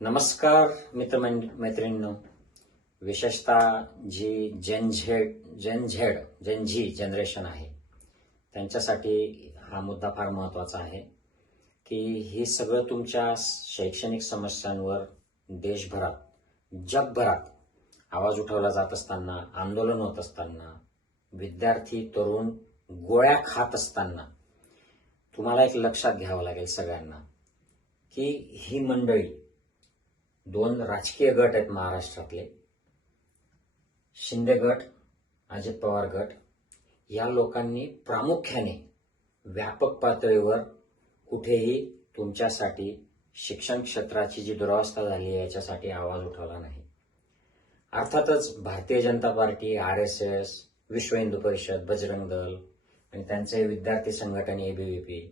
नमस्कार मैत्रिणींनो. विशेषतः जी जेन झी जनरेशन आहे त्यांच्यासाठी हा मुद्दा फार महत्वाचा आहे की हे सगळं तुमच्या शैक्षणिक समस्यांवर देशभरात जगभरात आवाज उठवला जात असताना, आंदोलन होत असताना, विद्यार्थी तरुण गोळ्या खात असताना तुम्हाला एक लक्षात घ्यावं लागेल सगळ्यांना की ही मंडळी दोन राजकीय गट आहेत महाराष्ट्रातले, शिंदे गट, अजित पवार गट. या लोकांनी प्रामुख्याने व्यापक पातळीवर कुठेही तुमच्यासाठी शिक्षण क्षेत्राची जी दुरावस्था झाली आहे याच्यासाठी आवाज उठवला नाही. अर्थातच भारतीय जनता पार्टी, RSS, विश्व हिंदू परिषद, बजरंग दल आणि त्यांचे विद्यार्थी संघटन ABVP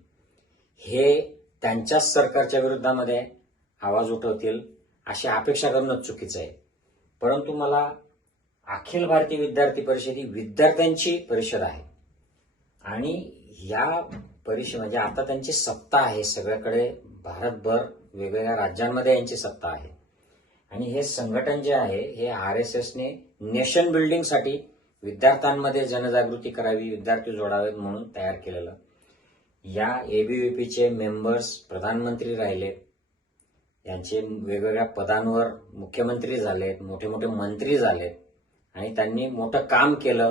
हे त्यांच्याच सरकारच्या विरोधामध्ये आवाज उठवतील अशी अपेक्षा करणं चुकीचं आहे. परंतु मला अखिल भारतीय विद्यार्थी परिषद ही विद्यार्थ्यांची परिषद आहे आणि या परिषद म्हणजे आता त्यांची सत्ता आहे सगळ्याकडे, भारतभर वेगवेगळ्या राज्यांमध्ये यांची सत्ता आहे. आणि हे संघटन जे आहे हे RSSने नेशन बिल्डिंगसाठी विद्यार्थ्यांमध्ये जनजागृती करावी, विद्यार्थी जोडावेत म्हणून तयार केलेलं. या ABVPचे मेंबर्स प्रधानमंत्री राहिले, यांचे वेगवेगळ्या पदांवर मुख्यमंत्री झालेत, मोठे मोठे मंत्री झालेत आणि त्यांनी मोठं काम केलं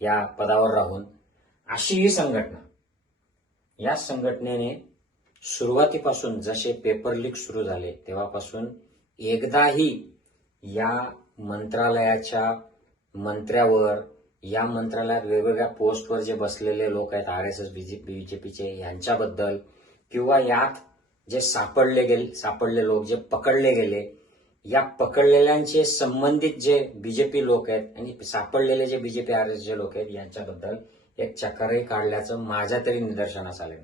या पदावर राहून. अशी ही संघटना, या संघटनेने सुरुवातीपासून जसे पेपर लीक सुरू झाले तेव्हापासून एकदाही या मंत्रालयाच्या मंत्र्यावर, या मंत्रालयात वेगवेगळ्या पोस्टवर जे बसलेले लोक आहेत RSS BJPचे यांच्याबद्दल किंवा यात जे सापडले लोक, जे पकडले गेले, या पकडलेल्यांचे संबंधित जे BJP लोक आहेत आणि सापडलेले जे BJP RSSचे लोक आहेत यांच्याबद्दल एक चक्करही काढल्याचं माझ्या तरी निदर्शनास आलं.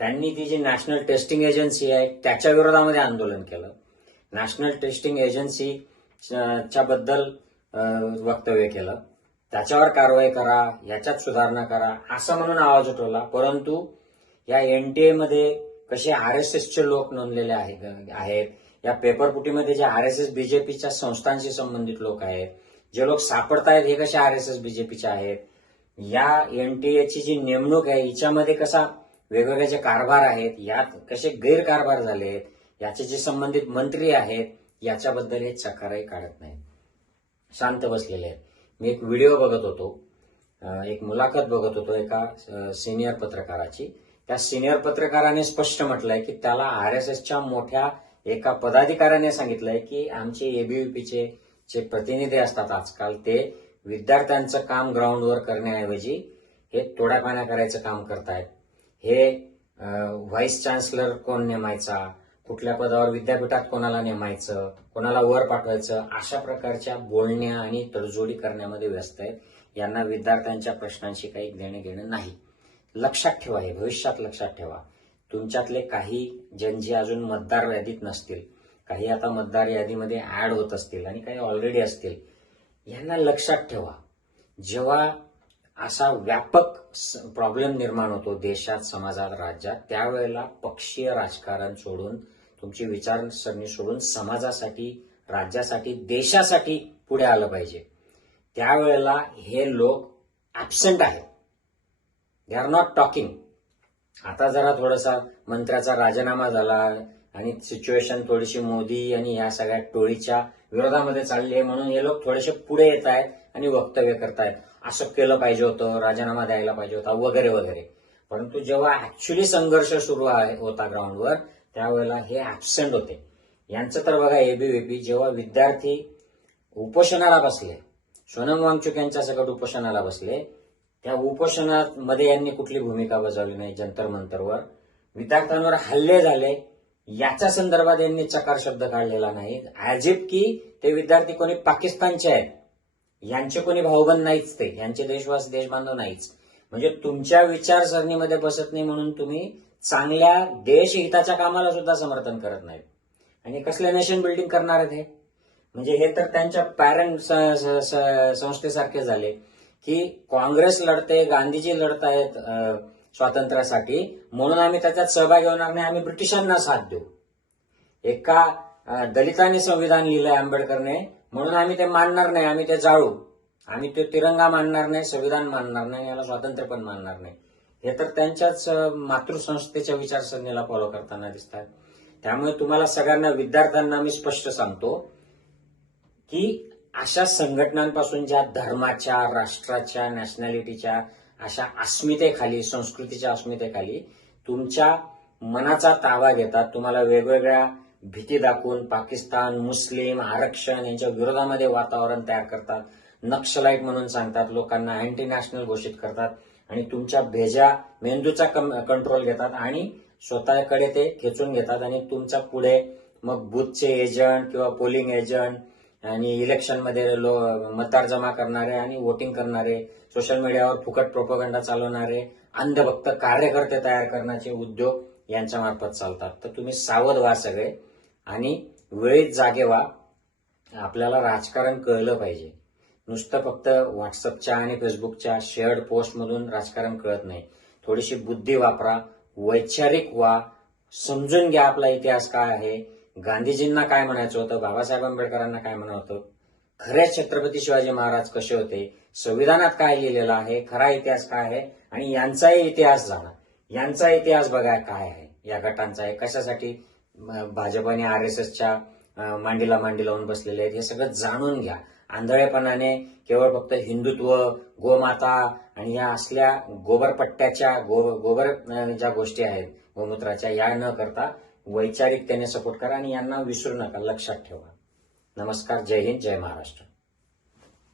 त्यांनी ती जी नॅशनल टेस्टिंग एजन्सी आहे त्याच्या विरोधामध्ये आंदोलन केलं. नॅशनल टेस्टिंग एजन्सीच्या बद्दल वक्तव्य केलं, त्याच्यावर कारवाई करा, याच्यात सुधारणा करा असं म्हणून आवाज उठवला. परंतु या NTA मध्ये कसे RSSचे लोक नोंदलेले आहेत, या पेपरफुटीमध्ये जे RSS BJPच्या संस्थांशी संबंधित लोक आहेत, जे लोक सापडतायत हे कसे RSS BJPचे आहेत, या NTAची जी नेमणूक आहे हिच्यामध्ये कसा वेगवेगळे जे कारभार आहेत, यात कसे गैरकारभार झालेत, याचे जे संबंधित मंत्री आहेत याच्याबद्दल हे चकारही काढत नाहीत, शांत बसलेले आहेत. मी एक व्हिडिओ बघत होतो, एक मुलाखत बघत होतो एका सिनियर पत्रकाराची. त्या सिनियर पत्रकाराने स्पष्ट म्हटलंय की त्याला RSSच्या मोठ्या एका पदाधिकाऱ्याने सांगितलंय की आमचे ABVPचे जे प्रतिनिधी असतात आजकाल ते विद्यार्थ्यांचं काम ग्राउंडवर करण्याऐवजी हे तोड्यापाण्या करायचं काम करतायत. हे व्हाईस चान्सलर कोण नेमायचा, कुठल्या पदावर विद्यापीठात कोणाला नेमायचं, कोणाला वर पाठवायचं, अशा प्रकारच्या बोलण्या आणि तडजोडी करण्यामध्ये व्यस्त आहेत. यांना विद्यार्थ्यांच्या प्रश्नांशी काही देणं घेणं नाही. लक्षात ठेवा, हे भविष्यात लक्षात ठेवा. तुमच्यातले काही जे अजून मतदार यादीत नसतील, काही आता मतदार यादीमध्ये ऍड होत असतील आणि काही ऑलरेडी असतील, यांना लक्षात ठेवा, जेव्हा असा व्यापक प्रॉब्लेम निर्माण होतो देशात, समाजात, राज्यात, त्यावेळेला पक्षीय राजकारण सोडून, तुमची विचारसरणी सोडून समाजासाठी, राज्यासाठी, देशासाठी पुढे आलं पाहिजे. त्यावेळेला हे लोक ऍब्सेंट आहेत, दे आर नॉट टॉकिंग. आता जरा थोडासा मंत्र्याचा राजीनामा झाला आणि सिच्युएशन थोडीशी मोदी आणि या सगळ्या टोळीच्या विरोधामध्ये चालली आहे म्हणून हे लोक थोडेसे पुढे येत आहेत आणि वक्तव्य करतायत, असं केलं पाहिजे होतं, राजीनामा द्यायला पाहिजे होता वगैरे वगैरे. परंतु जेव्हा ऍक्च्युअली संघर्ष सुरू होता ग्राउंडवर त्यावेळेला हे ऍब्सेंट होते. यांचं तर बघा, ABVP जेव्हा विद्यार्थी उपोषणाला बसले, सोनम वांगचुक यांच्या सकट उपोषणाला बसले, त्या उपोषणामध्ये यांनी कुठली भूमिका बजावली नाही. जंतर मंतरवर विद्यार्थ्यांवर हल्ले झाले, याच्या संदर्भात यांनी चकार शब्द काढलेला नाही. ऍज इफ की ते विद्यार्थी कोणी पाकिस्तानचे आहेत, यांचे कोणी भाऊबंद नाहीच, ते यांचे देशवासी, देशबांधव नाहीच. म्हणजे तुमच्या विचारसरणीमध्ये बसत नाही म्हणून तुम्ही चांगल्या देशहिताच्या कामाला सुद्धा समर्थन करत नाहीत. आणि कसले नेशन बिल्डिंग करणार आहेत हे? म्हणजे हे तर त्यांच्या पॅरेंट संस्थेसारखे झाले की काँग्रेस लढते, गांधीजी लढतायत स्वातंत्र्यासाठी म्हणून आम्ही त्याच्यात सहभागी होणार नाही, आम्ही ब्रिटिशांना साथ देऊ. एका दलिताने संविधान लिहिलंय आंबेडकरने म्हणून आम्ही ते मानणार नाही, आम्ही ते जाळू, आम्ही तो तिरंगा मानणार नाही, संविधान मानणार नाही, याला स्वातंत्र्य पण मानणार नाही. हे तर त्यांच्याच मातृसंस्थेच्या विचारसरणीला फॉलो करताना दिसतात. त्यामुळे तुम्हाला सगळ्यांना, विद्यार्थ्यांना मी स्पष्ट सांगतो की अशा संघटनांपासून ज्या धर्माच्या, राष्ट्राच्या, नॅशनॅलिटीच्या अशा अस्मितेखाली, संस्कृतीच्या अस्मितेखाली तुमच्या मनाचा ताबा घेतात, तुम्हाला वेगवेगळ्या भीती दाखवून पाकिस्तान, मुस्लिम, आरक्षण यांच्या विरोधामध्ये वातावरण तयार करतात, नक्षलाईट म्हणून सांगतात, लोकांना अँटी नॅशनल घोषित करतात आणि तुमच्या भेजा मेंदूचा कंट्रोल घेतात आणि स्वतःकडे ते खेचून घेतात आणि तुमचा पुढे मग बूथचे एजंट किंवा पोलिंग एजंट आणि इलेक्शनमध्ये मतदार जमा करणारे आणि वोटिंग करणारे, सोशल मीडियावर फुकट प्रोपगंडा चालवणारे, अंधभक्त कार्यकर्ते तयार करण्याचे उद्योग यांच्या मार्फत चालतात. तर तुम्ही सावध व्हा सगळे आणि वेळीच जागे व्हा. आपल्याला राजकारण कळलं पाहिजे. नुसतं फक्त व्हॉट्सअपच्या आणि फेसबुकच्या शेअर्ड पोस्टमधून राजकारण कळत नाही. थोडीशी बुद्धी वापरा, वैचारिक व्हा, समजून घ्या आपला इतिहास काय आहे, गांधीजींना काय म्हणायचं होतं, बाबासाहेब आंबेडकरांना काय म्हणायचं होतं, खरे छत्रपती शिवाजी महाराज कसे होते, संविधानात काय लिहिलेलं आहे, खरा इतिहास काय आहे आणि यांचाही इतिहास जाणा. यांचा इतिहास बघा काय आहे, या गटांचा आहे, कशासाठी भाजप आणि आरएसएसच्या मांडीला मांडी लावून बसलेले आहेत, हे सगळं जाणून घ्या. आंधळेपणाने केवळ फक्त हिंदुत्व, गोमाता आणि या असल्या गोबरपट्ट्याच्या गोबर ज्या गोष्टी आहेत गोमूत्राच्या, या न करता वैचारिकतेने सपोर्ट करा आणि यांना विसरू नका, लक्षात ठेवा. नमस्कार, जय हिंद, जय महाराष्ट्र.